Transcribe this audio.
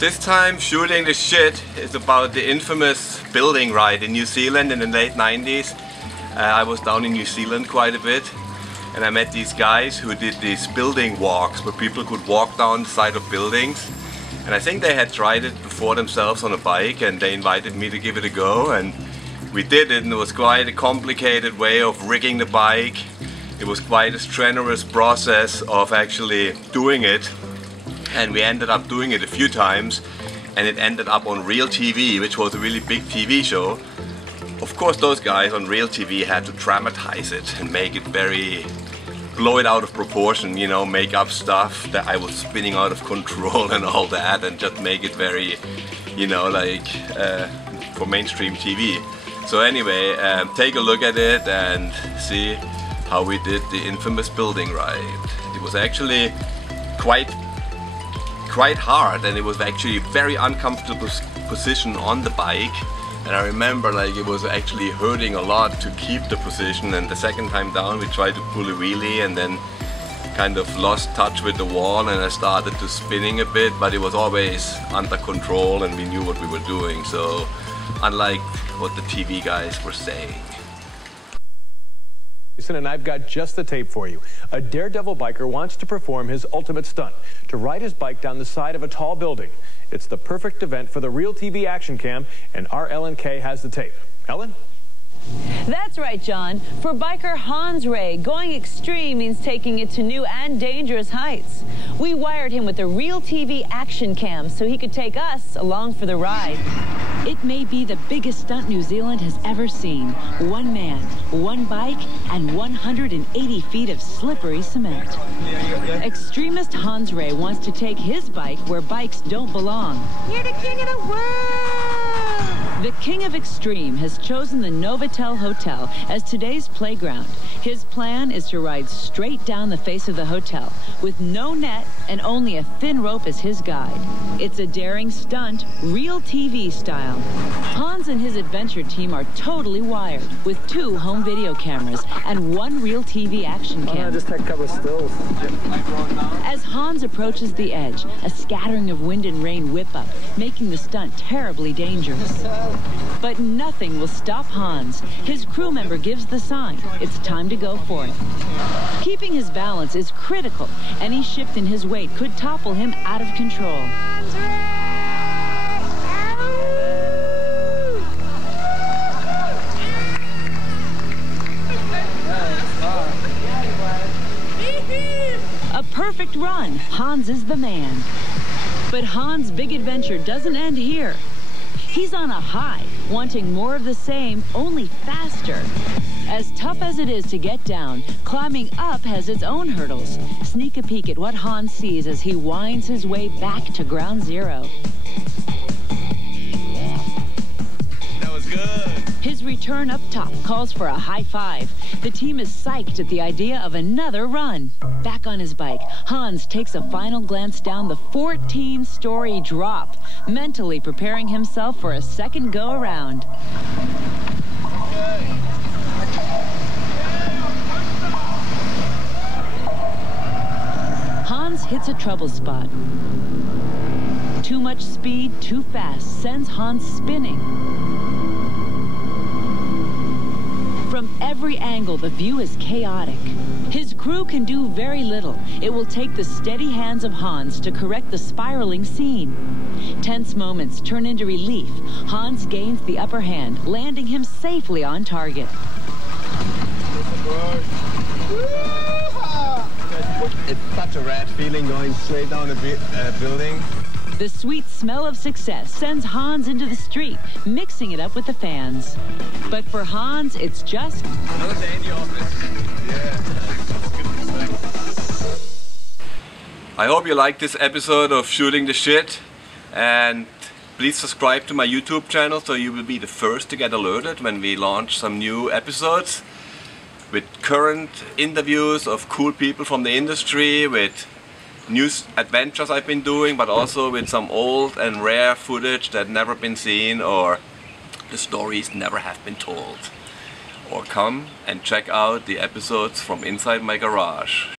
This time Shooting the Shit is about the infamous building ride in New Zealand in the late 90s. I was down in New Zealand quite a bit and I met these guys who did these building walks where people could walk down the side of buildings. And I think they had tried it before themselves on a bike and they invited me to give it a go, and we did it, and it was quite a complicated way of rigging the bike. It was quite a strenuous process of actually doing it. And we ended up doing it a few times and it ended up on Real TV, which was a really big TV show. Of course those guys on Real TV had to dramatize it and make it blow it out of proportion, you know, make up stuff that I was spinning out of control and all that, and just make it very, you know, like for mainstream TV. So anyway, take a look at it and see how we did the infamous building ride. It was actually quite hard, and it was actually a very uncomfortable position on the bike, and I remember like it was actually hurting a lot to keep the position. And the second time down we tried to pull a wheelie and then kind of lost touch with the wall and I started to spinning a bit, but it was always under control and we knew what we were doing, so unlike what the TV guys were saying. And I've got just the tape for you. A daredevil biker wants to perform his ultimate stunt, to ride his bike down the side of a tall building. It's the perfect event for the Real TV action cam, and our Ellen Kay has the tape. Ellen? That's right, John. For biker Hans Ray, going extreme means taking it to new and dangerous heights. We wired him with a Real TV action cam so he could take us along for the ride. It may be the biggest stunt New Zealand has ever seen. One man, one bike, and 180 feet of slippery cement. Extremist Hans Ray wants to take his bike where bikes don't belong. You're the king of the world! The King of Extreme has chosen the Novotel Hotel as today's playground. His plan is to ride straight down the face of the hotel with no net and only a thin rope as his guide. It's a daring stunt, Real TV style. Hans and his adventure team are totally wired with 2 home video cameras and 1 Real TV action cam. Just take a couple of stills. As Hans approaches the edge, a scattering of wind and rain whip up, making the stunt terribly dangerous. But nothing will stop Hans. His crew member gives the sign. It's time to go for it. Keeping his balance is critical. Any shift in his weight could topple him out of control. A perfect run. Hans is the man. But Hans' big adventure doesn't end here. He's on a high, wanting more of the same, only faster. As tough as it is to get down, climbing up has its own hurdles. Sneak a peek at what Hans sees as he winds his way back to ground zero. That was good. His return up top calls for a high five. The team is psyched at the idea of another run. Back on his bike, Hans takes a final glance down the 14-story drop, mentally preparing himself for a second go-around. Hans hits a trouble spot. Too much speed, too fast, sends Hans spinning. From every angle, the view is chaotic. His crew can do very little. It will take the steady hands of Hans to correct the spiraling scene. Tense moments turn into relief. Hans gains the upper hand, landing him safely on target. It's such a rad feeling going straight down a building. The sweet smell of success sends Hans into the street, mixing it up with the fans. But for Hans, it's just another day in the office. Yeah. I hope you liked this episode of Shooting the Shit, and please subscribe to my YouTube channel so you will be the first to get alerted when we launch some new episodes with current interviews of cool people from the industry, with news adventures I've been doing, but also with some old and rare footage that never been seen, or the stories never have been told. Or come and check out the episodes from inside my garage.